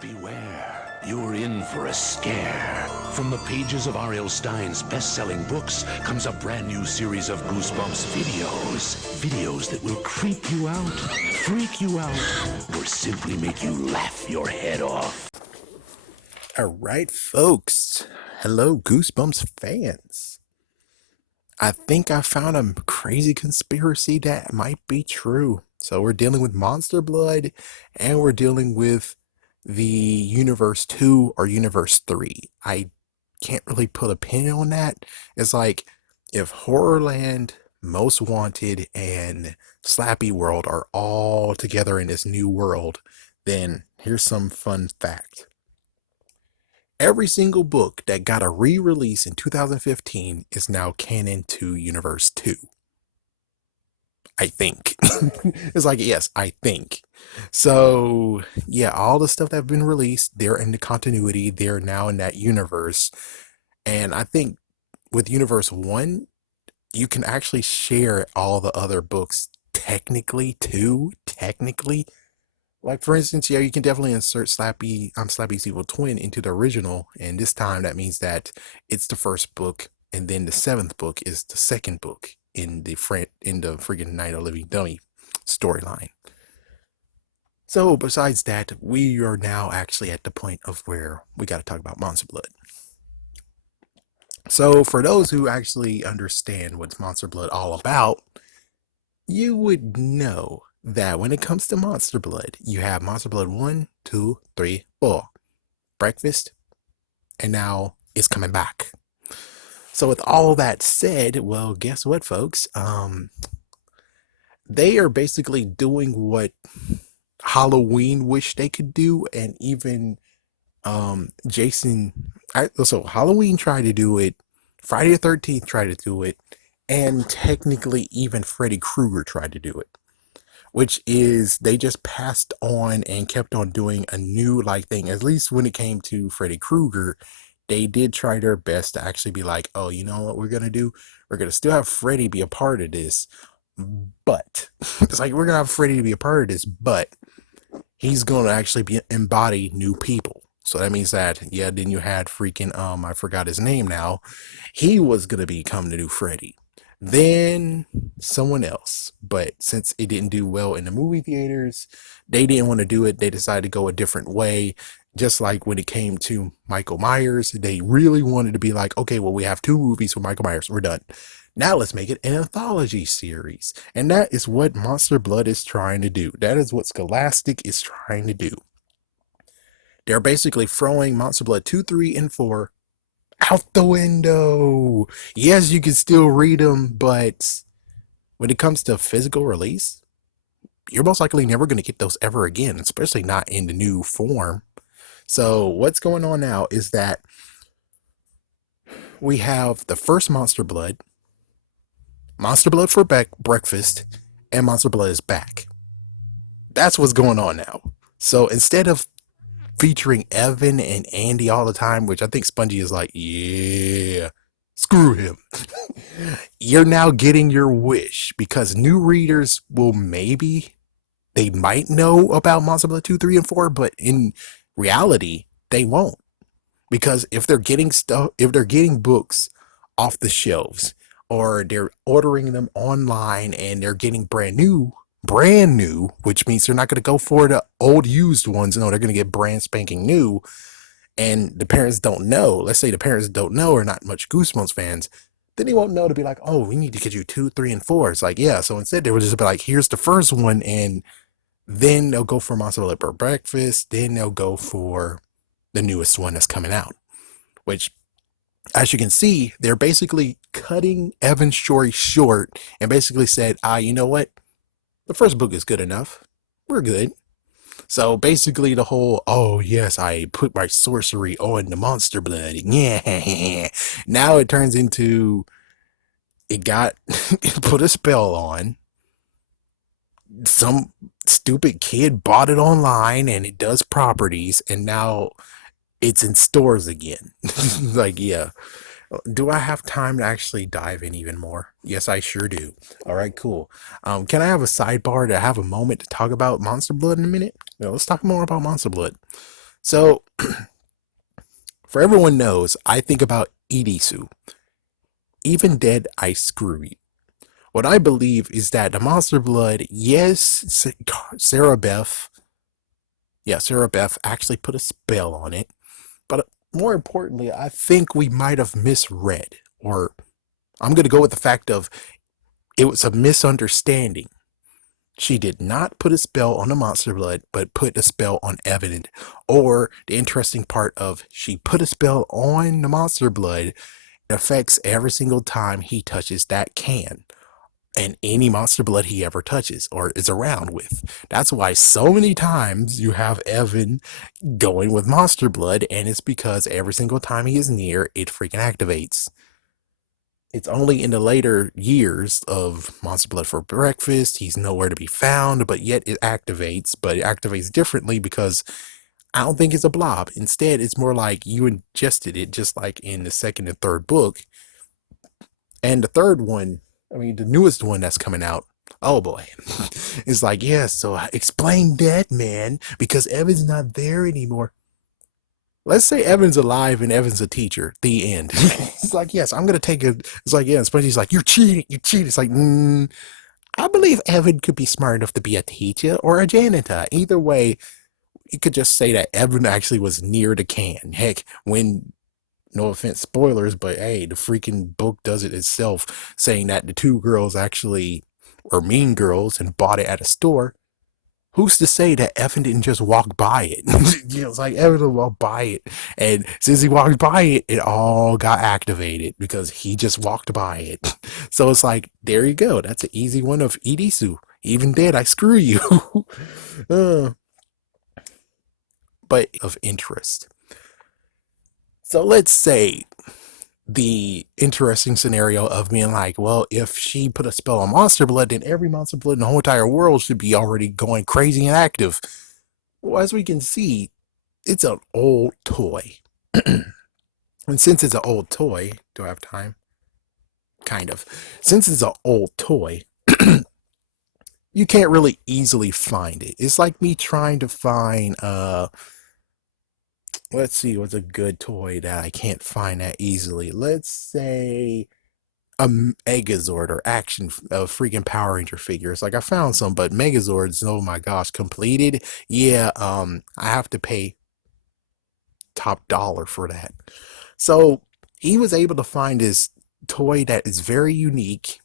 Beware, you're in for a scare. From the pages of R.L. Stein's best-selling books comes a brand new series of Goosebumps videos. Videos that will creep you out, freak you out, or simply make you laugh your head off. All right, folks. Hello, Goosebumps fans. I think I found a crazy conspiracy that might be true. So we're dealing with Monster Blood, and we're dealing with the Universe 2 or Universe 3. I can't really put a pin on that. It's like if Horrorland, Most Wanted, and Slappy World are all together in this new world, then here's some fun fact. Every single book that got a re-release in 2015 is now canon to Universe 2. I think. It's like, yes, I think. So, yeah, all the stuff that have been released, they're in the continuity. They're now in that universe. And I think with Universe 1, you can actually share all the other books technically too. Technically. Like, for instance, yeah, you can definitely insert Slappy's Evil Twin into the original, and this time that means that it's the first book, and then the seventh book is the second book in the friggin' Night of the Living Dummy storyline. So, besides that, we are now actually at the point of where we got to talk about Monster Blood. So, for those who actually understand what's Monster Blood all about, you would know that when it comes to Monster Blood, you have Monster Blood 1, 2, 3, 4, Breakfast, and now it's coming back. So with all that said, well, guess what, folks? They are basically doing what Halloween wished they could do, and even so Halloween tried to do it, Friday the 13th tried to do it, and technically even Freddy Krueger tried to do it. Which is they just passed on and kept on doing a new thing. At least when it came to Freddy Krueger, they did try their best to actually be like, oh, you know what we're gonna do? We're gonna still have Freddy be a part of this, but it's like we're gonna have Freddy to be a part of this, but he's gonna actually embody new people. So that means that, yeah, then you had freaking I forgot his name now. He was gonna become the new Freddy. Then someone else, but since it didn't do well in the movie theaters, they didn't want to do it. They decided to go a different way. Just like when it came to Michael Myers, they really wanted to be like, okay, well, we have 2 movies for Michael Myers. We're done. Now let's make it an anthology series. And that is what Monster Blood is trying to do. That is what Scholastic is trying to do. They're basically throwing Monster Blood 2, 3, and 4 out the window. Yes, you can still read them, but when it comes to physical release, you're most likely never going to get those ever again, especially not in the new form. So what's going on now is that we have the first Monster Blood for breakfast, and Monster Blood is back. That's what's going on now. So instead of featuring Evan and Andy all the time, which I think Spongy is like, yeah, screw him. You're now getting your wish, because new readers they might know about Monster Blood 2, 3, and 4, but in reality, they won't. Because if they're getting books off the shelves, or they're ordering them online and they're getting brand new, which means they're not going to go for the old used ones. No, they're going to get brand spanking new. And the parents don't know. Let's say the parents don't know, or not much Goosebumps fans. Then they won't know to be like, oh, we need to get you 2, 3, and 4. It's like, yeah. So instead, they will just be like, here's the first one. And then they'll go for Monster Blood for breakfast. Then they'll go for the newest one that's coming out. Which, as you can see, they're basically cutting Evan's story short and basically said, you know what? The first book is good enough. We're good. So basically the whole, oh yes, I put my sorcery on the Monster Blood. Yeah. Now it turns into, it put a spell on. Some stupid kid bought it online and it does properties, and now it's in stores again. Like, yeah. Do I have time to actually dive in even more? Yes, I sure do. All right, cool. Can I have a sidebar to have a moment to talk about Monster Blood in a minute? Let's talk more about Monster Blood. So, for everyone knows, I think about Irisu. Even dead, I screw you. What I believe is that the monster blood, yes, Sarah Beth, yeah, Sarah Beth actually put a spell on it. But more importantly, I think we might have misread, or I'm going to go with the fact of it was a misunderstanding. She did not put a spell on the monster blood, but put a spell on Evan. Or the interesting part of she put a spell on the monster blood, it affects every single time he touches that can. And any monster blood he ever touches or is around with. That's why so many times you have Evan going with monster blood, and it's because every single time he is near, it freaking activates. It's only in the later years of Monster Blood for Breakfast, he's nowhere to be found, but yet it activates, but it activates differently because I don't think it's a blob. Instead, it's more like you ingested it, just like in the second and third book. And the third one, I mean, the newest one that's coming out, oh boy, it's like, yeah, so explain that, man, because Evan's not there anymore. Let's say Evan's alive and Evan's a teacher. The end. It's like, yes, I'm gonna take it. It's like, yeah, and Spongy's like, you're cheating, you cheat. It's like, I believe Evan could be smart enough to be a teacher or a janitor. Either way, you could just say that Evan actually was near the can. Heck, when no offense, spoilers, but hey, the freaking book does it itself, saying that the two girls actually were mean girls and bought it at a store. Who's to say that Evan didn't just walk by it? It's like Evan will walk by it, and since he walked by it, it all got activated because he just walked by it. So it's like, there you go. That's an easy one of Irisu. Even dead, I screw you. uh, but of interest. So let's say the interesting scenario of being like, well, if she put a spell on monster blood, then every monster blood in the whole entire world should be already going crazy and active. Well, as we can see, it's an old toy. And since it's an old toy, do I have time? Kind of. Since it's an old toy, you can't really easily find it. It's like me trying to find let's see what's a good toy that I can't find that easily. Let's say a Megazord or action freaking Power Ranger figures. Like I found some, but Megazords, oh my gosh, completed. Yeah, I have to pay top dollar for that. So he was able to find this toy that is very unique.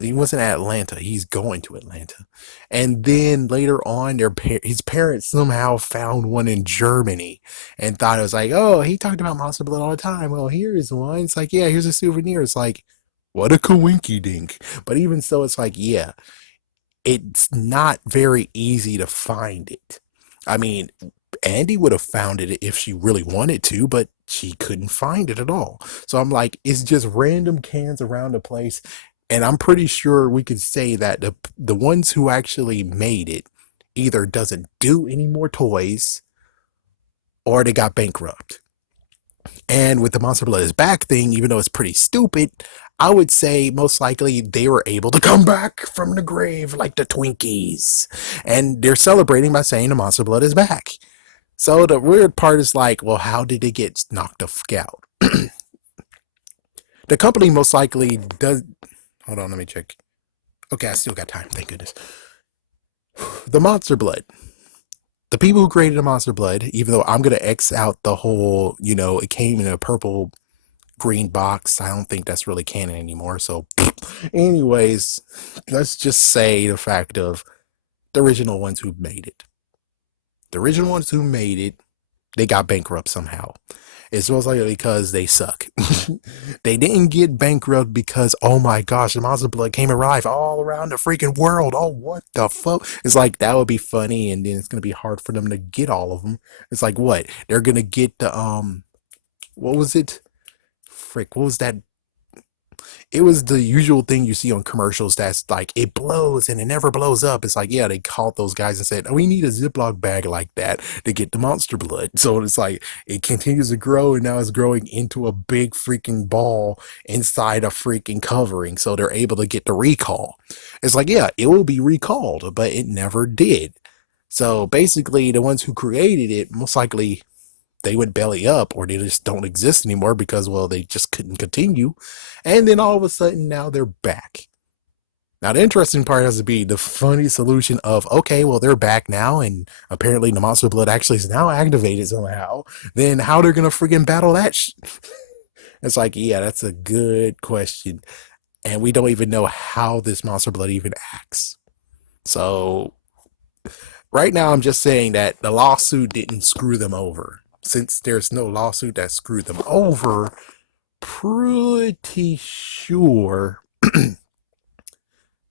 He wasn't at Atlanta. He's going to Atlanta, and then later on, his parents somehow found one in Germany and thought it was like, oh, he talked about Monster Blood all the time. Well, here is one. It's like, yeah, here's a souvenir. It's like, what a coinky dink. But even so, it's like, yeah, it's not very easy to find it. I mean, Andy would have found it if she really wanted to, but she couldn't find it at all. So I'm like, it's just random cans around the place. And I'm pretty sure we could say that the ones who actually made it either doesn't do any more toys or they got bankrupt. And with the Monster Blood is Back thing, even though it's pretty stupid, I would say most likely they were able to come back from the grave like the Twinkies. And they're celebrating by saying the Monster Blood is back. So the weird part is like, well, how did it get knocked the fuck out? The company most likely does. Hold on, let me check. Okay, I still got time, thank goodness. The Monster Blood. The people who created the Monster Blood, even though I'm going to X out the whole, it came in a purple green box. I don't think that's really canon anymore. So, anyways, let's just say the fact of the original ones who made it. The original ones who made it, they got bankrupt somehow. It's most likely because they suck. They didn't get bankrupt because, oh my gosh, the Monster Blood came alive all around the freaking world. Oh, what the fuck? It's like, that would be funny, and then it's going to be hard for them to get all of them. It's like, what? They're going to get the, what was it? Frick, what was that? It was the usual thing you see on commercials that's like, it blows and it never blows up. It's like, yeah, they called those guys and said, oh, we need a Ziploc bag like that to get the monster blood. So it's like, it continues to grow, and now it's growing into a big freaking ball inside a freaking covering. So they're able to get the recall. It's like, yeah, it will be recalled, but it never did. So basically, the ones who created it, most likely they went belly up or they just don't exist anymore because, well, they just couldn't continue. And then all of a sudden, now they're back. Now, the interesting part has to be the funny solution of, okay, well, they're back now, and apparently the monster blood actually is now activated somehow. Then how they're going to friggin' battle that It's like, yeah, that's a good question. And we don't even know how this monster blood even acts. So, right now, I'm just saying that the lawsuit didn't screw them over. Since there's no lawsuit that screwed them over, pretty sure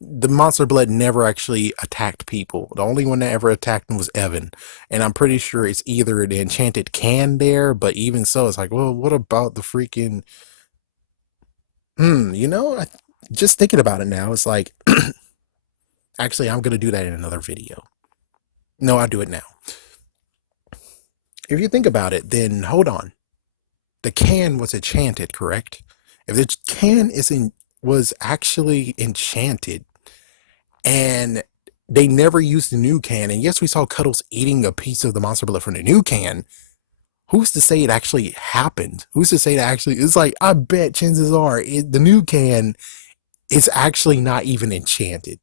the monster blood never actually attacked people. The only one that ever attacked them was Evan. And I'm pretty sure it's either the enchanted can there, but even so, it's like, well, what about the freaking. Just thinking about it now, it's like, actually, I'm going to do that in another video. No, I'll do it now. If you think about it, then hold on. The can was enchanted, correct? If the can was actually enchanted, and they never used the new can, and yes, we saw Cuddles eating a piece of the monster blood from the new can. Who's to say it actually happened? Who's to say that actually? It's like, I bet chances are the new can is actually not even enchanted.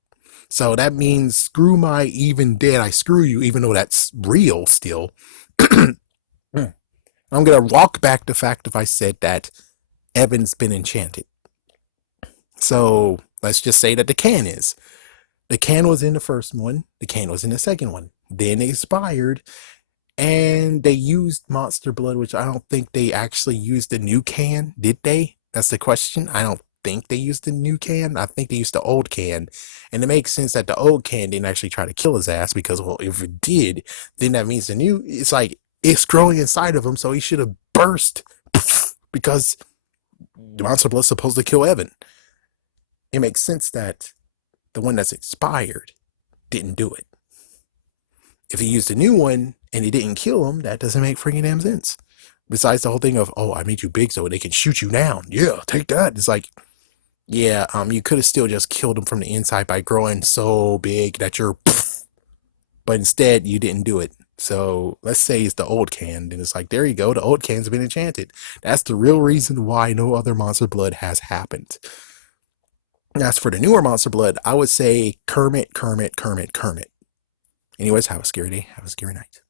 So that means screw my even dead, I screw you, even though that's real still. I'm going to walk back the fact if I said that Evan's been enchanted. So let's just say that the can is. The can was in the first one. The can was in the second one. Then it expired. And they used monster blood, which I don't think they actually used the new can. Did they? That's the question. I don't think they used the new can. I think they used the old can. And it makes sense that the old can didn't actually try to kill his ass because, well, if it did, then that means the new, it's like, it's growing inside of him. So he should have burst because the monster blood's supposed to kill Evan. It makes sense that the one that's expired didn't do it. If he used a new one and it didn't kill him, that doesn't make freaking damn sense. Besides the whole thing of, oh, I made you big so they can shoot you down. Yeah, take that. It's like, yeah, you could have still just killed him from the inside by growing so big that you're, but instead you didn't do it. So let's say it's the old can. Then it's like, there you go. The old can's been enchanted. That's the real reason why no other monster blood has happened. As for the newer monster blood, I would say Kermit. Anyways, have a scary day. Have a scary night.